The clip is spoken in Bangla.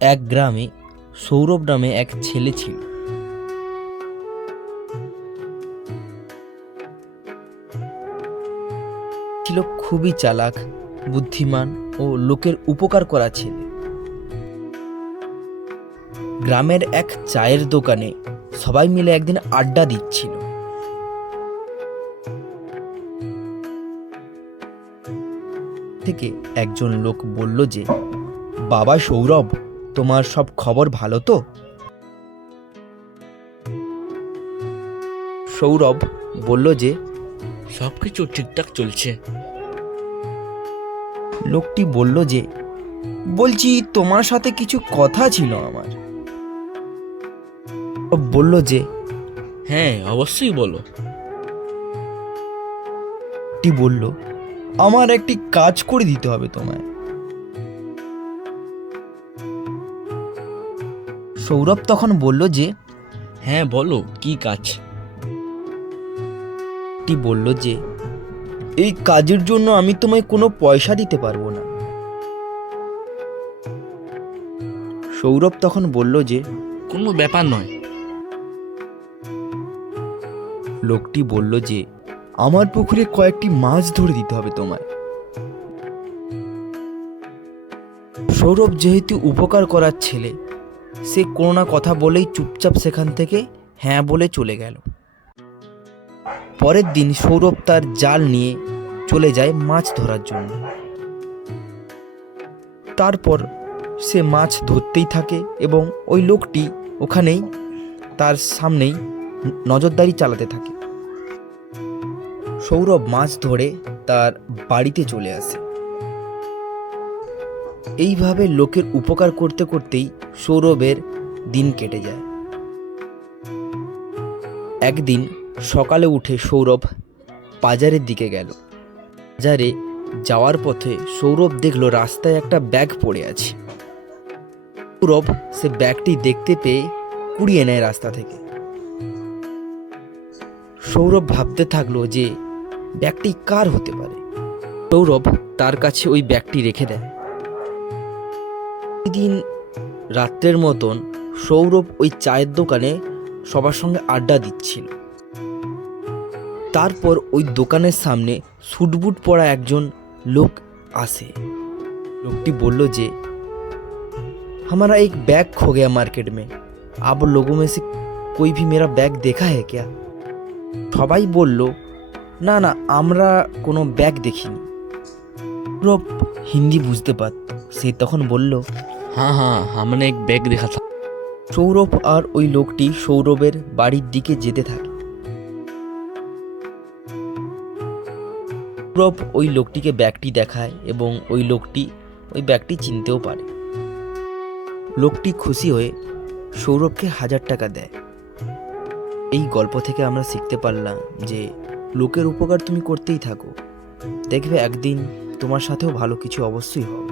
এক গ্রামে সৌরভ নামে এক ছেলে ছিল। ছিল খুবই চালাক, বুদ্ধিমান ও লোকের উপকার করা ছেলে। গ্রামের এক চায়ের দোকানে সবাই মিলে একদিন আড্ডা দিচ্ছিল। থেকে একজন লোক বলল যে, বাবা সৌরভ, তোমার সব খবর ভালো তো? সৌরভ বলল যে সবকিছু ঠিকঠাক চলছে। লোকটি বলল যে, বলছি তোমার সাথে কিছু কথা ছিল আমার। বলল যে, হ্যাঁ, অবশ্যই বলো। লোকটি বলল, আমার একটি কাজ করে দিতে হবে তোমায়। সৌরভ তখন বলল যে, হ্যাঁ বলো, কি কাজ? লোকটি বলল যে, এই কাজের জন্য আমি তোমায় কোনো পয়সা দিতে পারবো না। সৌরভ তখন বলল যে, কোনো ব্যাপার নয়। লোকটি বলল যে, আমার পুকুরে কয়েকটি মাছ ধরে দিতে হবে তোমায়। সৌরভ যেহেতু উপকার করার ছেলে, সে কোনো না কথা বলেই চুপচাপ সেখান থেকে হ্যাঁ বলে চলে গেল। পরের দিন সৌরভ তার জাল নিয়ে চলে যায় মাছ ধরার জন্য। তারপর সে মাছ ধরতেই থাকে এবং ওই লোকটি ওখানেই তার সামনেই নজরদারি চালাতে থাকে। সৌরভ মাছ ধরে তার বাড়িতে চলে আসে। এইভাবে লোকের উপকার করতে করতেই সৌরভের দিন কেটে যায়। একদিন সকালে উঠে সৌরভ বাজারের দিকে গেল। বাজারে যাওয়ার পথে সৌরভ দেখলো রাস্তায় একটা ব্যাগ পড়ে আছে। সৌরভ সে ব্যাগটি দেখতে পেয়ে কুড়িয়ে নেয় রাস্তা থেকে। সৌরভ ভাবতে থাকলো যে ব্যাগটি কার হতে পারে। সৌরভ তার কাছে ওই ব্যাগটি রেখে দেয়। দিন রাত্রের মতন সৌরভ ওই চায়ের দোকানে সবার সঙ্গে আড্ডা দিচ্ছিল। তারপর ওই দোকানের সামনে স্যুটবুট পরা একজন লোক আসে। লোকটি বলল যে, हमारा एक बैग खो गया मार्केट में, आप लोगों में से कोई भी मेरा बैग देखा है क्या? সবাই বলল, না না, আমরা কোনো ব্যাগ দেখিনি। সৌরভ হিন্দি বুঝতে পারত। সে তখন বলল, हाँ हाँ, हमने एक बैग देखा था। সৌরভ আর ওই লোকটি সৌরভের বাড়ির দিকে যেতে থাকে। সৌরভ ওই লোকটিকে ব্যাগটি দেখায় এবং ওই লোকটি ওই ব্যাগটি চিনতেও পারে। লোকটি খুশি হয়ে সৌরভকে 1000 টাকা দেয়। এই গল্প থেকে আমরা শিখতে পারলাম যে লোকের উপকার তুমি করতেই থাকো, দেখবে একদিন তোমার সাথেও ভালো কিছু অবশ্যই হবে।